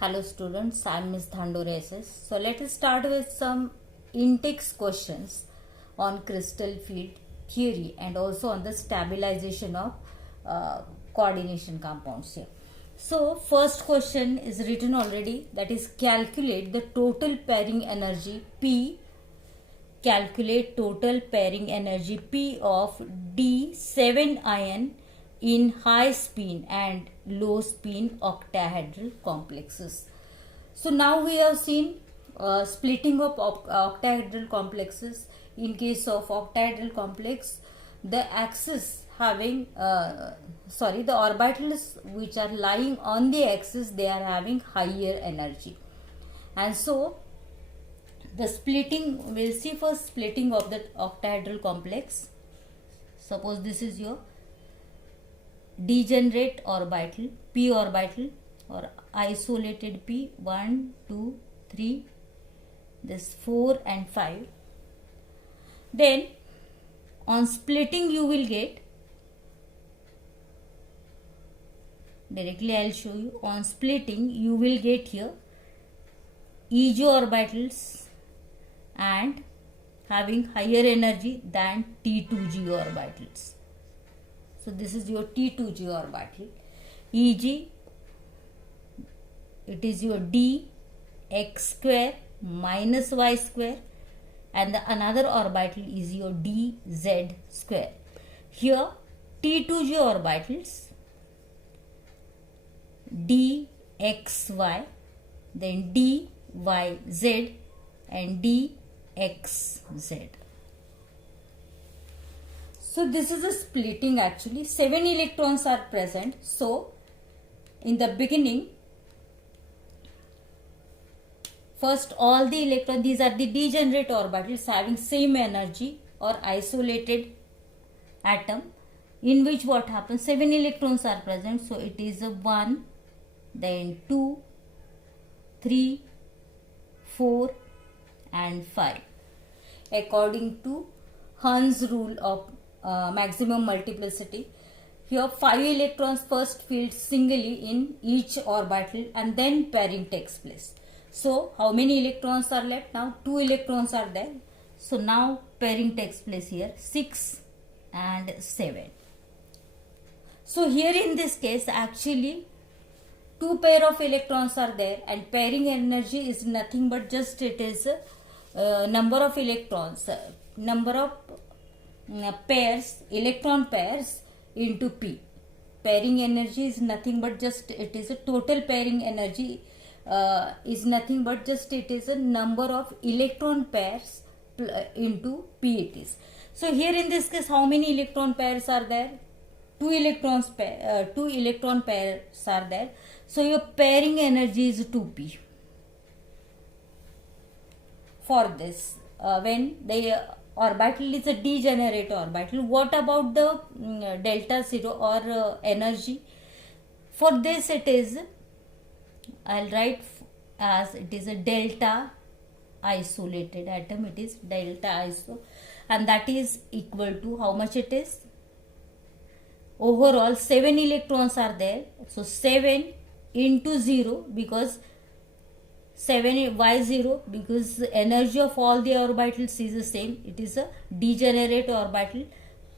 Hello students, I am Ms. Dhandore SS. So let us start with some in-text questions on crystal field theory and also on the stabilization of coordination compounds here. So first question is written already, that is calculate the total pairing energy P. Calculate total pairing energy P of D7 ion in high spin and low spin octahedral complexes. So now we have seen splitting of octahedral complexes. In case of octahedral complex, the axis having the orbitals which are lying on the axis, they are having higher energy, and so the splitting, we'll see first splitting of the octahedral complex. Suppose this is your degenerate orbital, p orbital or isolated p, 1 2 3, this 4 and 5. Then on splitting you will get, directly I'll show you, on splitting you will get here EG orbitals and having higher energy than T2G orbitals. So this is your T2G orbital. EG, it is your d x square minus y square, and the another orbital is your dz square. Here T2G orbitals dxy, then dyz and dxz. So this is a splitting actually. 7 electrons are present. So in the beginning, first all the electrons, these are the degenerate orbitals having same energy or isolated atom, in which what happens, 7 electrons are present. So it is a 1, then 2, 3, 4 and 5 according to Hund's rule of maximum multiplicity. Here 5 electrons first filled singly in each orbital and then pairing takes place. So how many electrons are left? Now 2 electrons are there. So now pairing takes place here, 6 and 7. So here in this case actually 2 pair of electrons are there, and pairing energy is nothing but just it is number of electrons, number of pairs, electron pairs into P. Pairing energy is nothing but just it is a total pairing energy is nothing but just it is a number of electron pairs into P it is. So here in this case how many electron pairs are there? 2 electron pairs are there. So your pairing energy is 2p for this. When the orbital is a degenerate orbital, what about the delta zero or energy? For this it is, I'll write as it is a delta isolated atom, it is delta iso, and that is equal to how much it is? Overall 7 electrons are there. So 7 into 0, because 7 y0, because the energy of all the orbitals is the same, it is a degenerate orbital,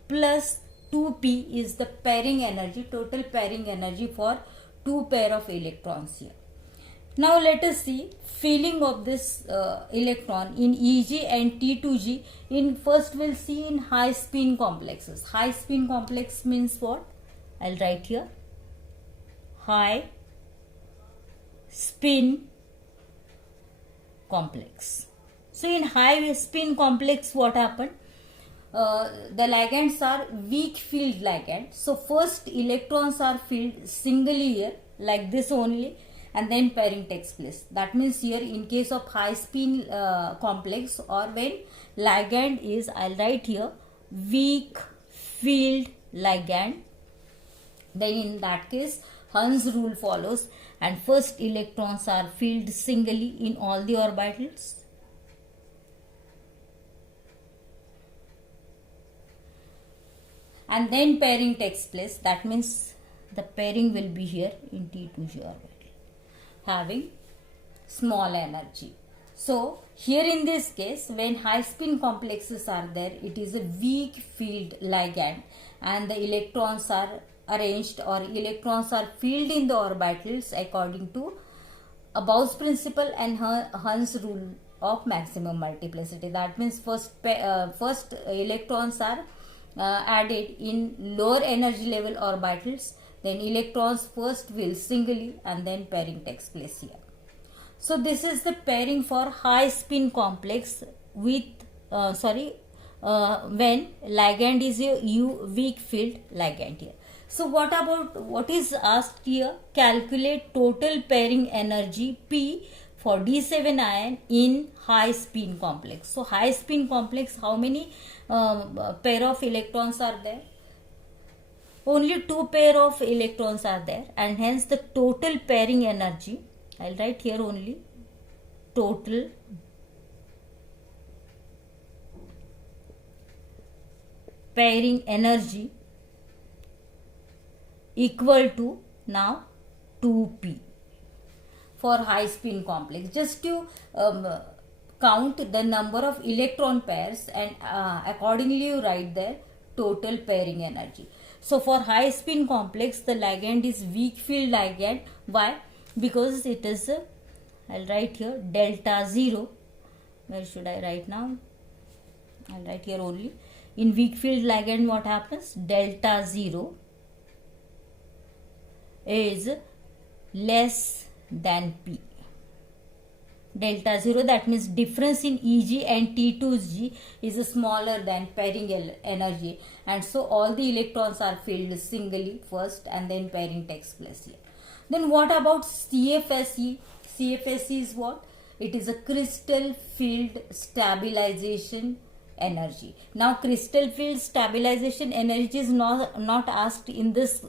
plus 2p is the pairing energy, total pairing energy for 2 pair of electrons here. Now let us see filling of this electron in EG and T2G. In first we'll see in high spin complexes. High spin complex means what? I'll write here, high spin complex. So in high spin complex what happened? The ligands are weak field ligand. So first electrons are filled singly here like this only, and then pairing takes place. That means here in case of high spin complex, or when ligand is, I'll write here, weak field ligand, then in that case Hund's rule follows and first electrons are filled singly in all the orbitals. And then pairing takes place. That means the pairing will be here in T2G orbital. having small energy. So here in this case, when high spin complexes are there, it is a weak field ligand and the electrons are arranged or electrons are filled in the orbitals according to Bauer's principle and Hund's rule of maximum multiplicity. That means first electrons are added in lower energy level orbitals, then electrons first will singly and then pairing takes place here. So this is the pairing for high spin complex with when ligand is a weak field ligand here. So what is asked here? Calculate total pairing energy P for D7 ion in high spin complex. So high spin complex, how many pair of electrons are there? Only 2 pair of electrons are there, and hence the total pairing energy, I'll write here only total pairing energy equal to now 2p for high spin complex. Just to count the number of electron pairs and accordingly you write there total pairing energy. So for high spin complex, the ligand is weak field ligand. Why? Because it is I'll write here delta 0. Where should I write now? I'll write here only. In weak field ligand, what happens? Delta 0 is less than P. Delta 0, that means difference in Eg and T2G is smaller than pairing energy, and so all the electrons are filled singly first and then pairing takes place here. Then what about CFSE? CFSE is what? It is a crystal field stabilization energy. Now crystal field stabilization energy is not asked in this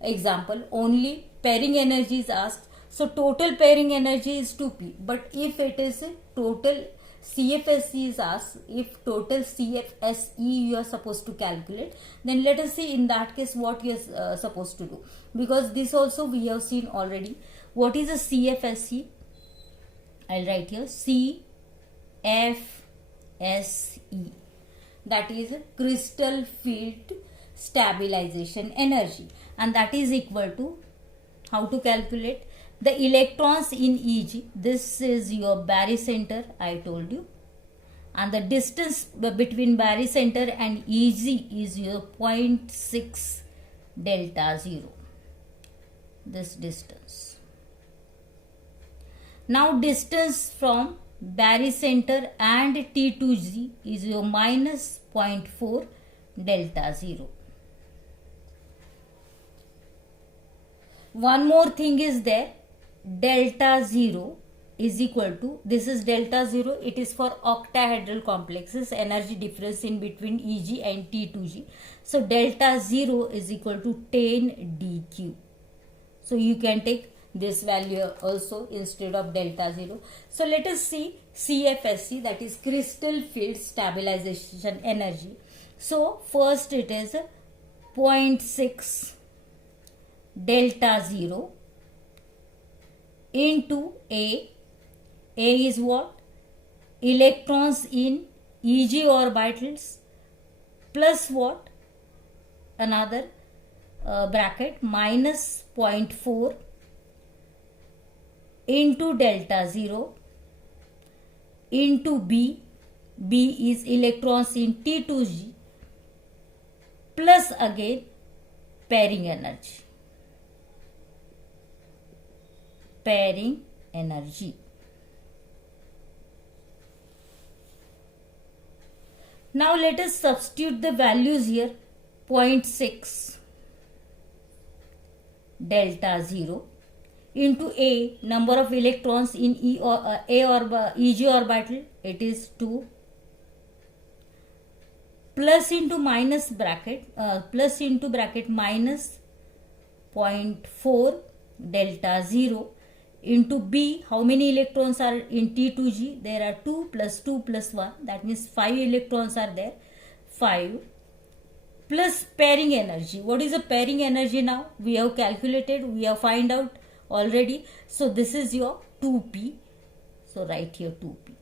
example, only pairing energy is asked. So total pairing energy is 2p, but if it is total CFSE is asked, if total CFSE you are supposed to calculate, then let us see in that case what you are supposed to do, because this also we have seen already. What is a CFSE? I'll write here CFSE, that is crystal field stabilization energy, and that is equal to, how to calculate? The electrons in Eg, this is your barycenter, I told you, and the distance between barycenter and Eg is your 0.6 delta 0, this distance. Now distance from barycenter and T2G is your minus 0.4 delta 0. One more thing is there, delta 0 is equal to, this is delta 0, it is for octahedral complexes, energy difference in between Eg and T2G. So delta 0 is equal to 10 dq. So you can take this value also instead of delta 0. So let us see CFSE, that is crystal field stabilization energy. So first it is 0.6 delta 0 into A. A is what? Electrons in Eg orbitals plus what? Another bracket minus 0.4 into delta 0 into B. B is electrons in T2G plus again pairing energy. Pairing energy. Now let us substitute the values here. 0.6 delta 0 into A, number of electrons in Eg orbital, it is 2, plus into minus bracket minus 0.4 delta 0 into B. How many electrons are in T2G? There are 2 plus 2 plus 1, that means 5 electrons are there, 5 plus pairing energy. What is the pairing energy now? We have calculated, we have find out already. So this is your 2p. So write here 2p.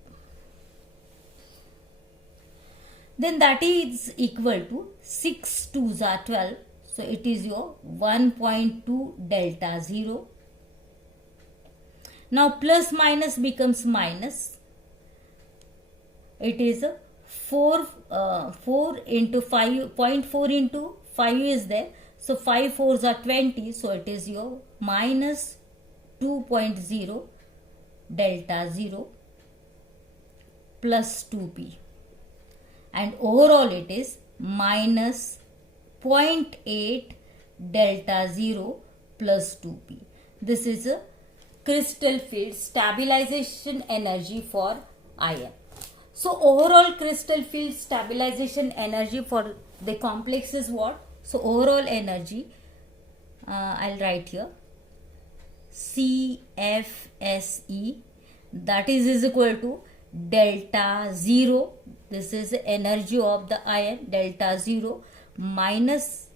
Then that is equal to 6 2s are 12. So it is your 1.2 delta 0. Now plus minus becomes minus. It is 4 into 5, 0.4 into 5 is there. So 5 4s are 20. So it is your minus 2.0 delta 0 plus 2p. And overall it is minus 0.8 delta 0 plus 2p. This is a crystal field stabilization energy for ion. So overall crystal field stabilization energy for the complex is what? So overall energy, I'll write here CFSE, that is equal to delta 0. This is the energy of the ion, delta 0 minus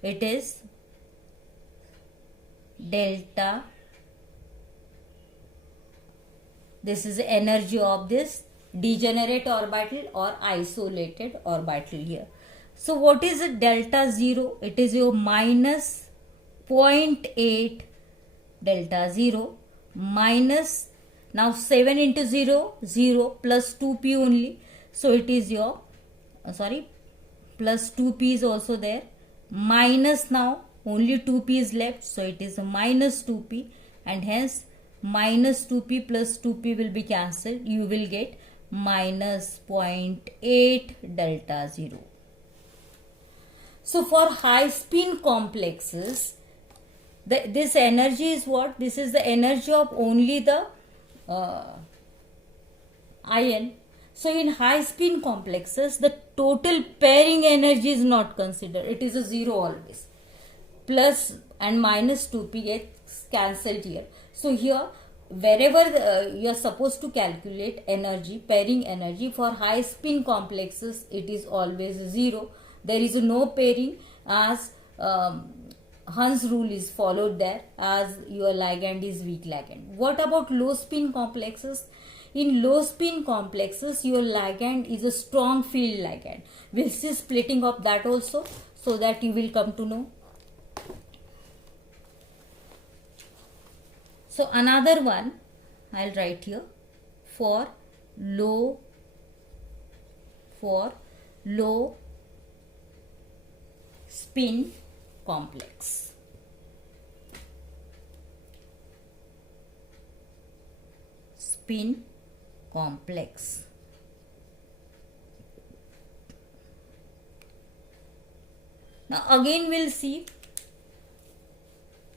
it is delta, this is the energy of this degenerate orbital or isolated orbital here. So what is the delta 0? It is your minus 0.8 delta 0 minus, now 7 into 0, 0 plus 2p only. So it is your, plus 2p is also there. Minus, now only 2p is left. So it is a minus 2p, and hence minus 2p plus 2p will be cancelled. You will get minus 0.8 delta 0. So for high spin complexes, this energy is what? This is the energy of only the ion. So in high spin complexes, the total pairing energy is not considered. It is a 0 always. Plus and minus 2p gets cancelled here. So here, wherever you are supposed to calculate energy, pairing energy, for high spin complexes, it is always 0. There is no pairing, as Hund's rule is followed there, as your ligand is weak ligand. What about low spin complexes? In low spin complexes, your ligand is a strong field ligand. We'll see splitting of that also, so that you will come to know. So another one I'll write here for low spin complex. Spin complex. Now again we'll see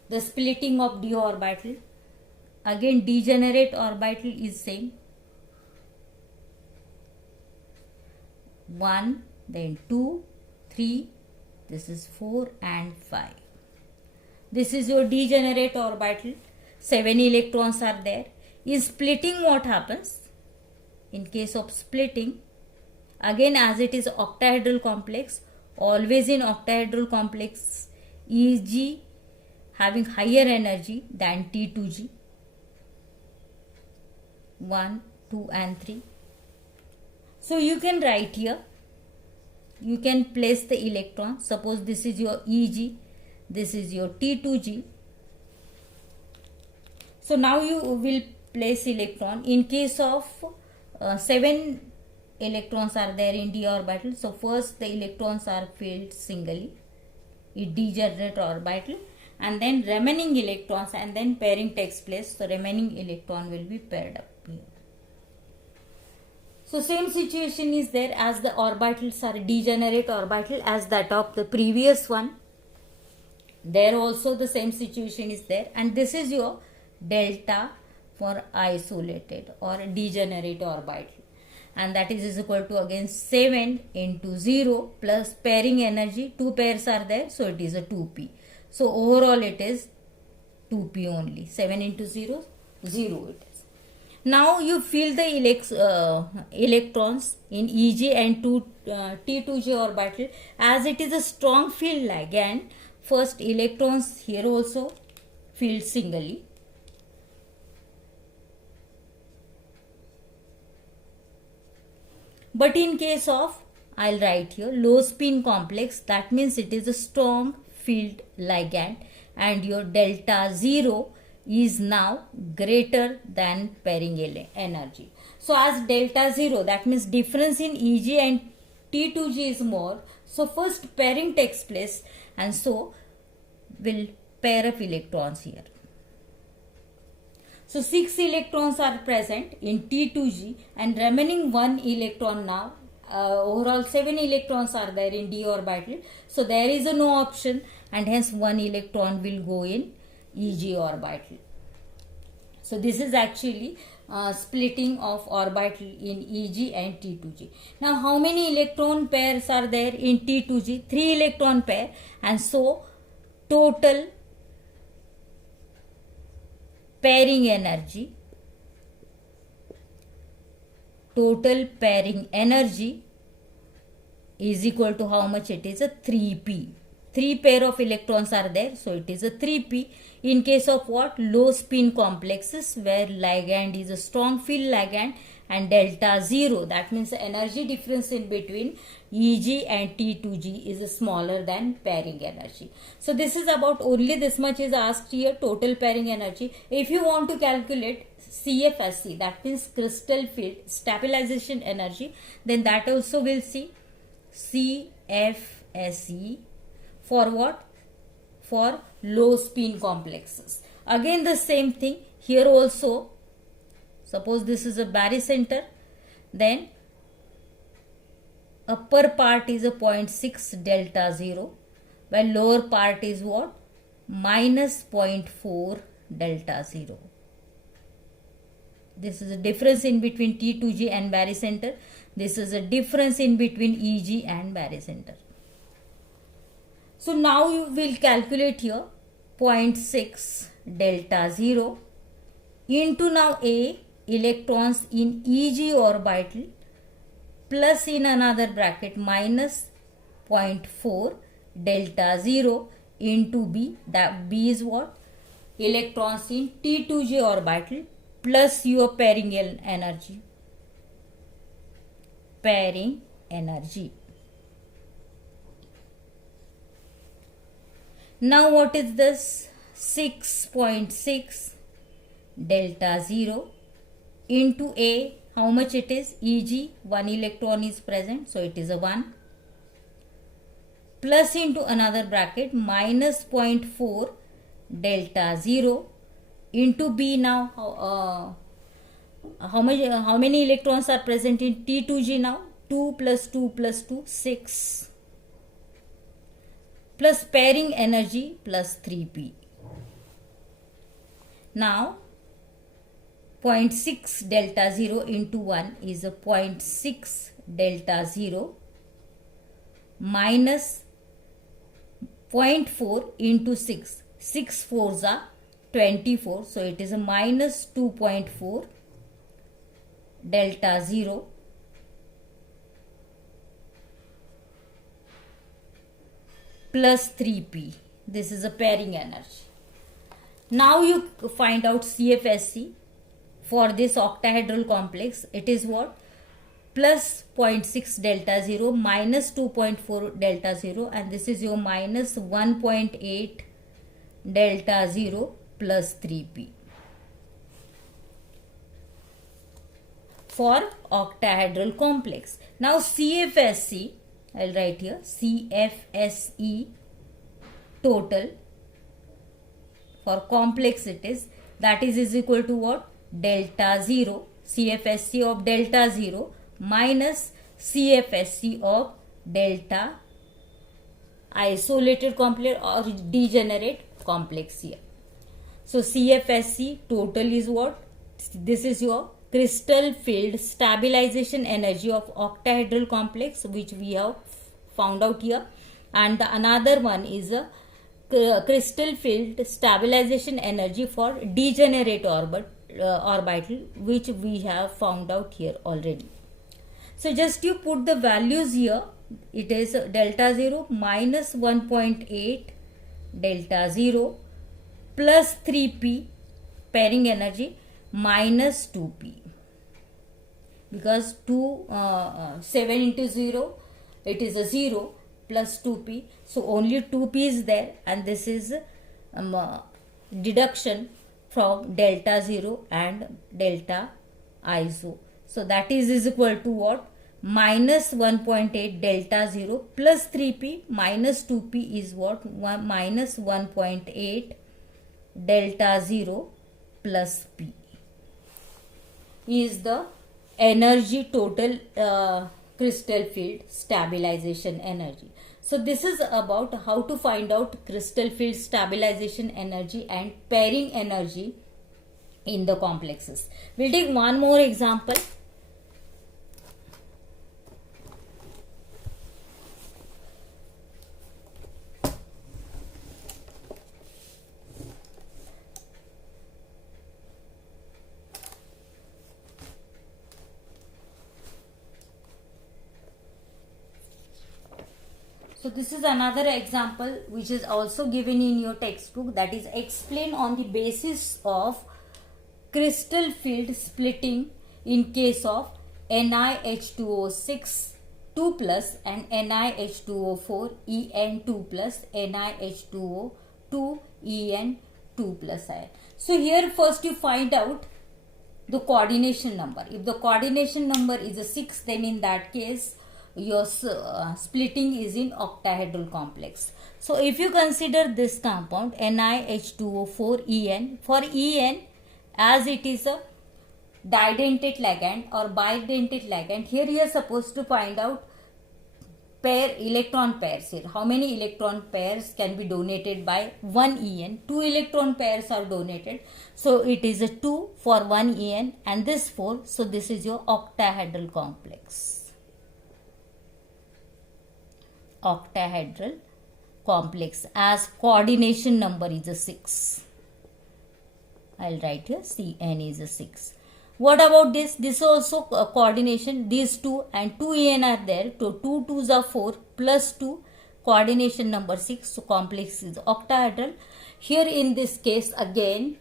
the splitting of d orbital. Again degenerate orbital is same. 1, then 2, 3, this is 4 and 5. This is your degenerate orbital. 7 electrons are there. In splitting, what happens? In case of splitting, again as it is octahedral complex, always in octahedral complex, Eg having higher energy than T2G. 1, 2 and 3. So you can write here, you can place the electron. Suppose this is your Eg, this is your T2G. So now you will place electron. In case of 7 electrons are there in d orbital. So first the electrons are filled singly, it degenerate orbital, and then remaining electrons, and then pairing takes place. So remaining electron will be paired up here. So same situation is there, as the orbitals are degenerate orbital as that of the previous one. There also the same situation is there, and this is your delta for isolated or degenerate orbital, and that is equal to again 7 into 0 plus pairing energy. 2 pairs are there, so it is a 2p. So overall it is 2p only. 7 into 0, 0 it is. Now you fill the electrons in Eg and T2G orbital. As it is a strong field ligand, first electrons here also field singly. But in case of, I'll write here, low spin complex, that means it is a strong field ligand and your delta 0 is now greater than pairing energy. So as delta 0, that means difference in Eg and T2G is more. So first pairing takes place and so will pair of electrons here. So 6 electrons are present in T2G and remaining 1 electron now. Overall 7 electrons are there in d orbital. So there is a no option and hence 1 electron will go in Eg orbital. So this is actually splitting of orbital in Eg and T2G. Now how many electron pairs are there in T2G? 3 electron pair, and so total pairing energy is equal to how much? It is a 3p. 3 pair of electrons are there, so it is a 3p. In case of what? Low spin complexes where ligand is a strong field ligand and delta 0, that means the energy difference in between Eg and T2G is smaller than pairing energy. So this is about only this much is asked here, total pairing energy. If you want to calculate CFSE, that means crystal field stabilization energy, then that also we'll see. CFSE for what? For low spin complexes. Again the same thing here also. Suppose this is a barycenter, then upper part is a 0.6 delta 0 while lower part is what? Minus 0.4 delta 0. This is a difference in between T2G and barycenter. This is a difference in between Eg and barycenter. So now you will calculate here 0.6 delta 0 into now A, electrons in Eg orbital, plus in another bracket minus 0.4 delta 0 into B. That B is what? Electrons in T2G orbital plus your pairing energy. Pairing energy. Now what is this? 6.6 delta 0 into A, how much it is? Eg, 1 electron is present, so it is a 1, plus into another bracket minus 0.4 delta 0 into B. Now how many electrons are present in T2G now? 2 plus 2 plus 2, 6, plus pairing energy plus 3p. Now 0.6 delta 0 into 1 is a 0.6 delta 0 minus 0.4 into 6. 6 4s are 24. So it is a minus 2.4 delta 0 plus 3p. This is a pairing energy. Now you find out CFSE for this octahedral complex. It is what? Plus 0.6 delta 0 minus 2.4 delta 0, and this is your minus 1.8 delta 0 plus 3p for octahedral complex. Now CFSE, I'll write here CFSE total for complex it is, that is equal to what? Delta 0, CFSE of delta 0 minus CFSE of delta isolated complex or degenerate complex here. So CFSE total is what? This is your crystal field stabilization energy of octahedral complex, which we have found out here, and the another one is a crystal field stabilization energy for degenerate orbital, which we have found out here already. So just you put the values here. It is delta 0 minus 1.8 delta 0 plus 3p pairing energy minus 2p, because 7 into 0, it is a 0 plus 2p, so only 2p is there, and this is deduction from delta 0 and delta iso. So that is equal to what? Minus 1.8 delta 0 plus 3p minus 2p is what? Minus 1.8 delta 0 plus p is the energy total crystal field stabilization energy. So this is about how to find out crystal field stabilization energy and pairing energy in the complexes. We'll take one more example. So this is another example which is also given in your textbook, that is explain on the basis of crystal field splitting in case of NiH2O6 2 plus and NiH2O4 En2 plus NiH2O 2 En2 plus ion. So here first you find out the coordination number. If the coordination number is a 6, then in that case your splitting is in octahedral complex. So if you consider this compound NiH2O4 for En, as it is a didentate ligand or bidentate ligand, here you are supposed to find out electron pairs here. How many electron pairs can be donated by one En? 2 electron pairs are donated. So it is a 2 for one En and this 4. So this is your octahedral complex. Octahedral complex, as coordination number is a 6. I'll write here Cn is a 6. What about this? This also coordination. These 2 and 2 En are there. So 2 2s are 4 plus 2, coordination number 6. So complex is octahedral. Here in this case again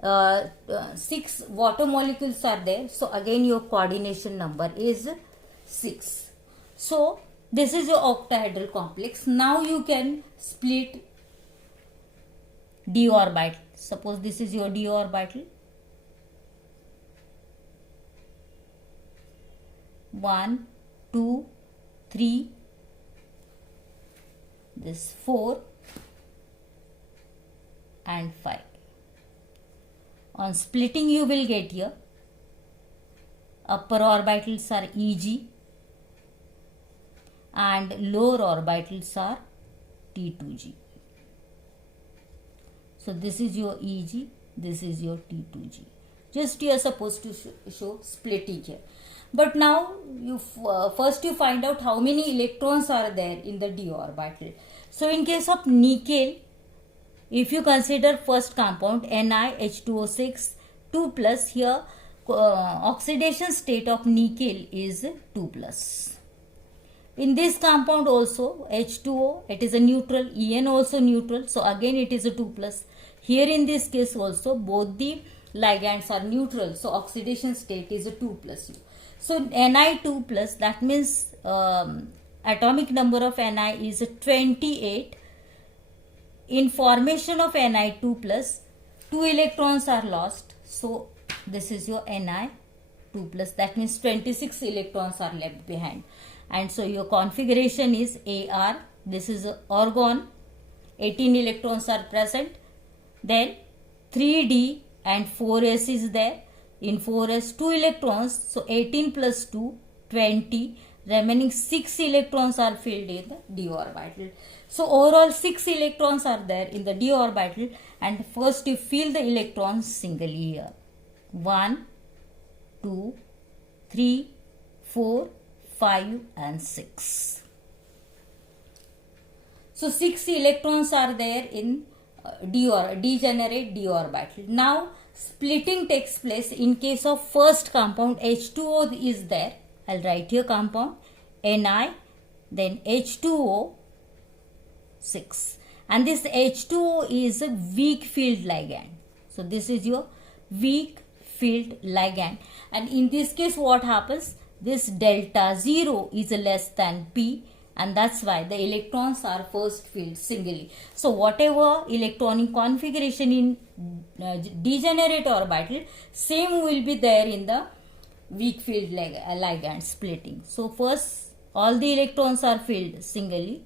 6 water molecules are there. So again your coordination number is 6. So this is your octahedral complex. Now you can split d orbital. Suppose this is your d orbital. 1, 2, 3, this 4 and 5. On splitting you will get here upper orbitals are Eg and lower orbitals are T2G. So this is your Eg, this is your T2G. Just you are supposed to show splitting here. But now you first you find out how many electrons are there in the d orbital. So in case of nickel, if you consider first compound NiH2O6 2 plus, here oxidation state of nickel is 2 plus. In this compound also H2O, it is a neutral, En also neutral, so again it is a 2 plus. Here in this case also both the ligands are neutral, so oxidation state is a 2 plus U. So Ni2 plus, that means atomic number of Ni is 28. In formation of Ni2 plus, 2 electrons are lost. So this is your Ni2 plus, that means 26 electrons are left behind. And so your configuration is Ar, this is argon, 18 electrons are present. Then 3D and 4s is there. In 4s 2 electrons, so 18 plus 2 20, remaining 6 electrons are filled in the d orbital. So overall 6 electrons are there in the d orbital, and first you fill the electrons singly here. 1, 2, 3, 4, 5 and 6. So 6 electrons are there in degenerate d orbital. Now splitting takes place in case of first compound H2O is there. I'll write here compound Ni, then H2O 6, and this H2O is a weak field ligand. So this is your weak field ligand, and in this case what happens, this delta 0 is less than P, and that's why the electrons are first filled singly. So whatever electronic configuration in degenerate orbital, same will be there in the weak field ligand splitting. So first all the electrons are filled singly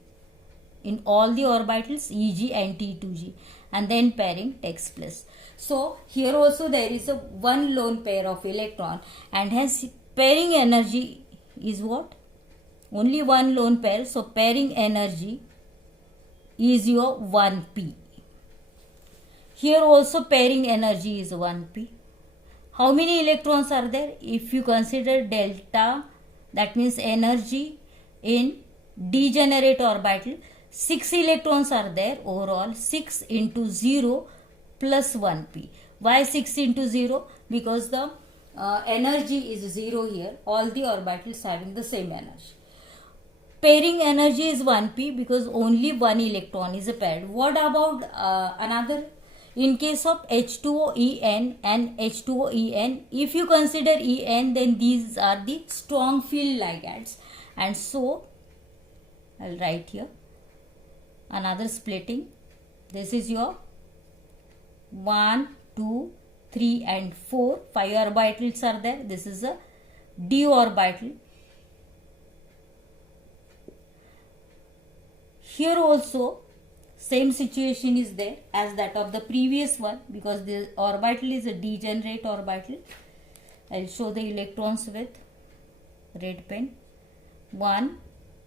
in all the orbitals Eg and T2g, and then pairing takes place. So here also there is a one lone pair of electron, and hence pairing energy is what? Only one lone pair. So pairing energy is your 1p. Here also pairing energy is 1p. How many electrons are there? If you consider delta, that means energy in degenerate orbital, 6 electrons are there overall. 6 into 0 plus 1p. Why 6 into 0? Because the energy is 0 here. All the orbitals having the same energy. Pairing energy is 1p because only one electron is paired. What about another? In case of H2O-En and H2O-En, if you consider En, then these are the strong field ligands. And so, I'll write here another splitting. This is your 1, 2, 3 and 4. 5 orbitals are there. This is a d orbital. Here also same situation is there as that of the previous one, because the orbital is a degenerate orbital. I'll show the electrons with red pen. 1,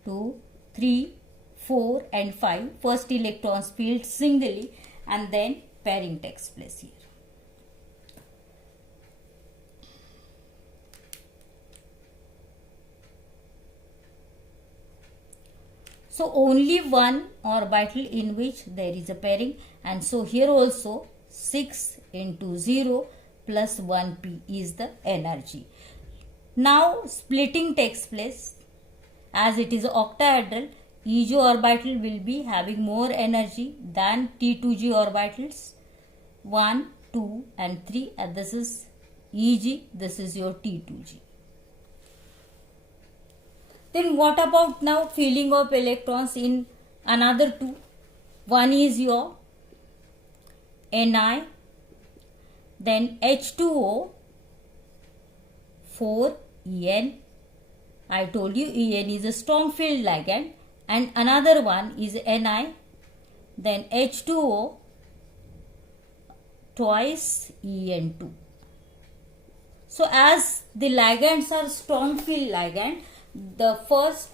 2, 3, 4 and 5. First electrons filled singly, and then pairing takes place here. So only one orbital in which there is a pairing, and so here also 6 into 0 plus 1p is the energy. Now splitting takes place. As it is octahedral, Eg orbital will be having more energy than T2g orbitals. 1, 2 and 3, and this is Eg, this is your T2g. Then what about now filling of electrons in another two? One is your Ni, then H2O, 4 En. I told you En is a strong field ligand, and another one is Ni, then H2O twice En2. So as the ligands are strong field ligand, the first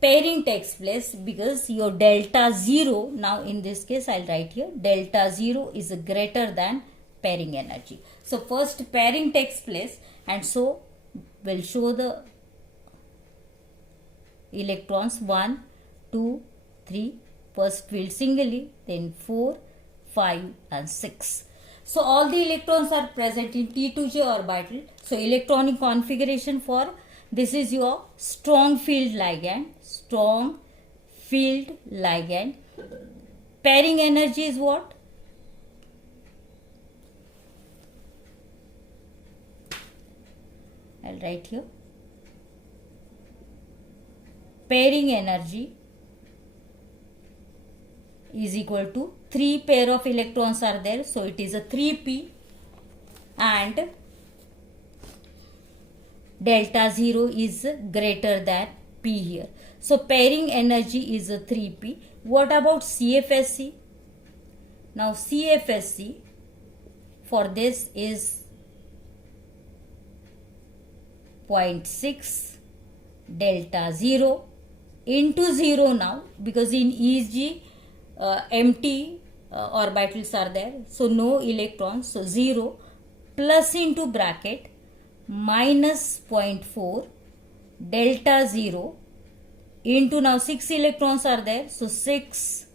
pairing takes place because your delta 0, now in this case I'll write here, delta 0 is greater than pairing energy. So first pairing takes place, and so we'll show the electrons 1, 2, 3, first filled singly, then 4, 5 and 6. So all the electrons are present in T2g orbital. So electronic configuration for this is your strong field ligand. Strong field ligand. Pairing energy is what? I'll write here. Pairing energy is equal to 3 pair of electrons are there, so it is a 3p, and delta 0 is greater than p here. So pairing energy is a 3p. What about CFSE? Now CFSE for this is 0.6 delta 0 into 0 now, because in EG empty orbitals are there, so no electrons, so 0 plus into bracket minus 0.4 delta 0 into, now 6 electrons are there, so 6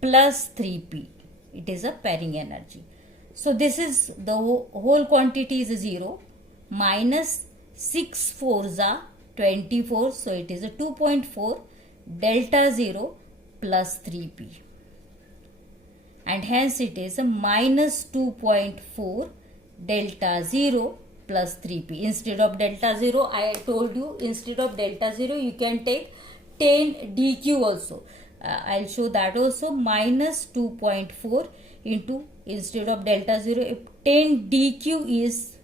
plus 3p, it is a pairing energy. So this is the whole quantity is 0 minus 6 4s are 24, so it is a 2.4 delta 0 plus 3p, and hence it is a minus 2.4 delta 0 plus 3p. Instead of delta 0, I told you, instead of delta 0 you can take 10 dq also. I'll show that also. Minus 2.4 into, instead of delta 0, if 10 dq is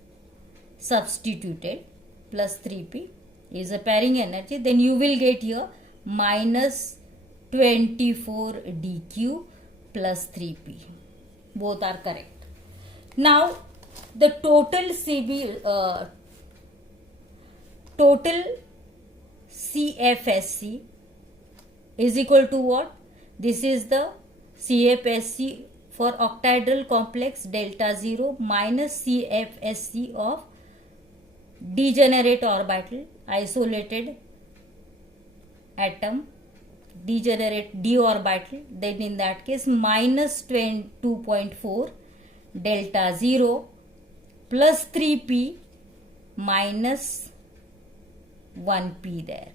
substituted, plus 3p is a pairing energy, then you will get here minus 24 dq plus 3p. Both are correct. Now the total total CFSC is equal to what? This is the CFSC for octahedral complex delta 0 minus CFSC of degenerate orbital, isolated atom, degenerate d orbital. Then in that case minus 2.4 delta 0 plus 3p minus 1p there,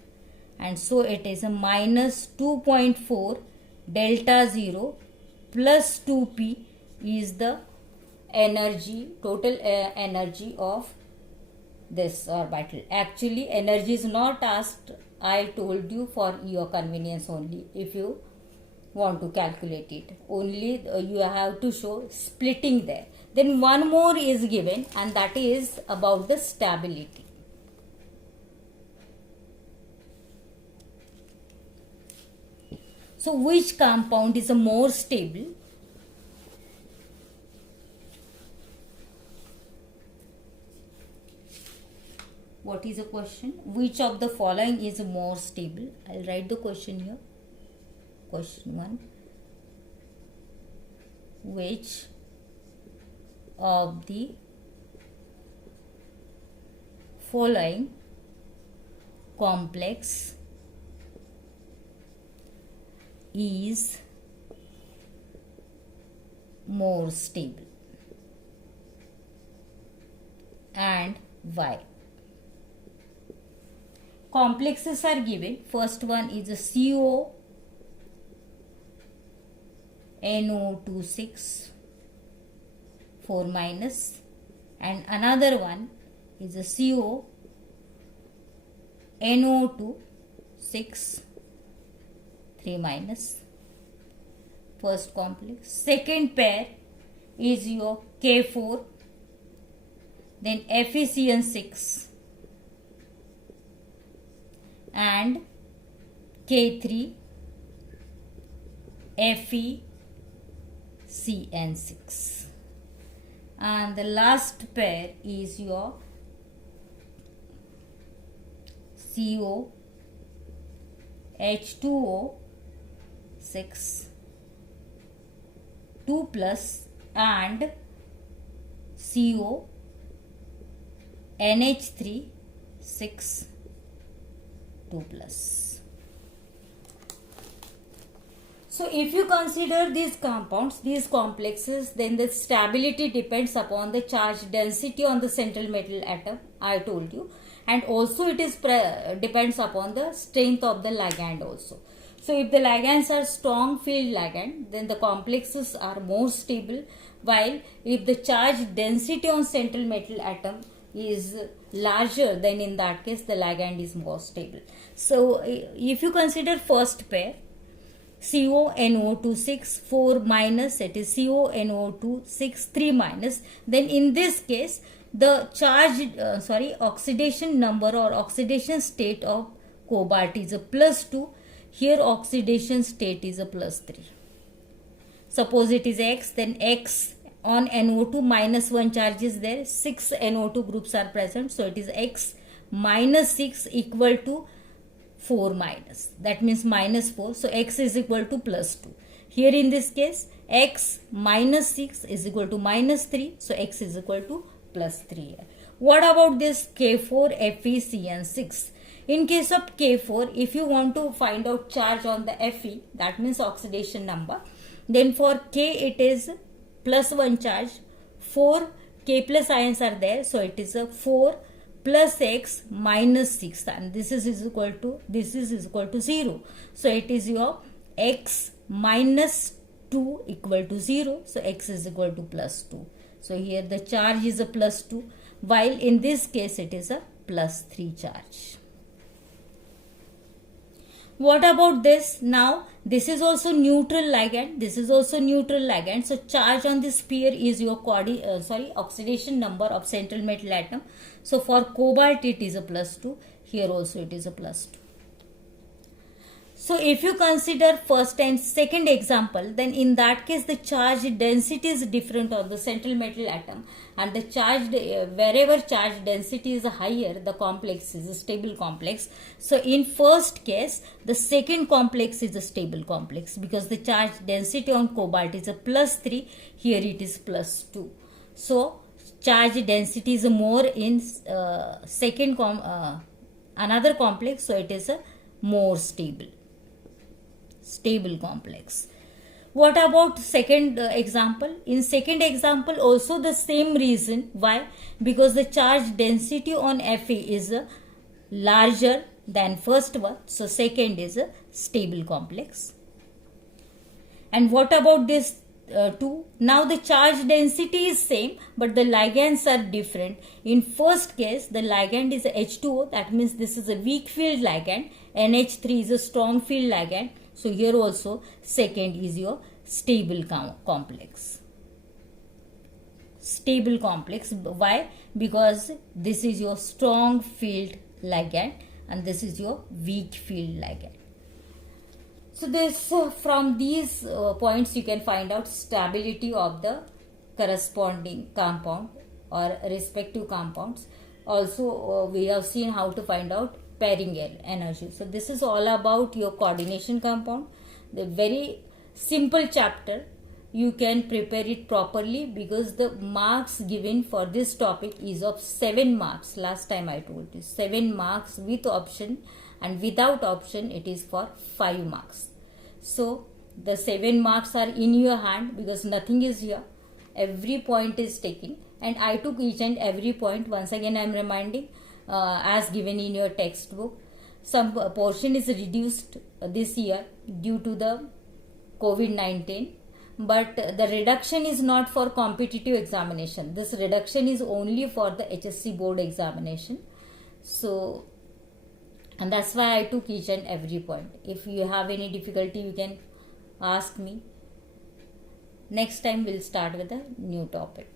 and so it is a minus 2.4 delta 0 plus 2p is the energy, total energy of this orbital. Actually energy is not asked, I told you for your convenience only. If you want to calculate it, only you have to show splitting there. Then one more is given, and that is about the stability. So which compound is a more stable? What is the question? Which of the following is more stable? I'll write the question here. Question 1. Which of the following complex is more stable, and why? Complexes are given. First one is a CO NO26 4 minus, and another one is a CO NO2 6 3 minus. First complex. Second pair is your K4, then FeCN6 and K3 FeCN6, and the last pair is your CO H2O 6 2 plus and CO NH3 6 2 plus. So if you consider these compounds, these complexes, then the stability depends upon the charge density on the central metal atom, I told you, and also it is depends upon the strength of the ligand also. So if the ligands are strong field ligand, then the complexes are more stable, while if the charge density on central metal atom is larger, then in that case the ligand is more stable. So if you consider first pair CONO26 4 minus, it is CONO26 3 minus, then in this case the charge oxidation number or oxidation state of cobalt is a +2. Here oxidation state is a +3. Suppose it is X, then X on NO2 -1 charge is there, 6 NO2 groups are present, so it is X minus 6 equal to 4 minus, that means -4, so X is equal to +2. Here in this case X minus 6 is equal to -3, so X is equal to +3. What about this K4 FeCN6? In case of K4, if you want to find out charge on the Fe, that means oxidation number, then for K it is +1 charge, 4 K plus ions are there, so it is a 4 plus x minus 6, and this is equal to 0. So it is your x minus 2 equal to 0. So x is equal to plus 2. So here the charge is a plus 2, while in this case it is a plus 3 charge. What about this? Now this is also neutral ligand. This is also neutral ligand. So charge on this pair is your oxidation number of central metal atom. So for cobalt it is a plus 2. Here also it is a plus 2. So if you consider first and second example, then in that case the charge density is different on the central metal atom, and the charge wherever charge density is higher, the complex is a stable complex. So in first case the second complex is a stable complex because the charge density on cobalt is a plus 3, here it is plus 2. So charge density is more in another complex, so it is a more stable complex. What about second example? In second example also the same reason. Why? Because the charge density on Fe is larger than first one, so second is a stable complex. And what about this 2? Now the charge density is same, but the ligands are different. In first case the ligand is H2O, that means this is a weak field ligand. NH3 is a strong field ligand. So here also second is your stable complex. Stable complex. Why? Because this is your strong field ligand and this is your weak field ligand. So this from these points you can find out stability of the corresponding compound or respective compounds. Also we have seen how to find out pairing energy. So this is all about your coordination compound. The very simple chapter, you can prepare it properly because the marks given for this topic is of 7 marks. Last time I told you 7 marks with option, and without option it is for 5 marks. So the 7 marks are in your hand because nothing is here. Every point is taken, and I took each and every point. Once again I am reminding, as given in your textbook. Some portion is reduced this year due to the COVID-19, but the reduction is not for competitive examination. This reduction is only for the HSC board examination. So, and that's why I took each and every point. If you have any difficulty, you can ask me. Next time we'll start with a new topic.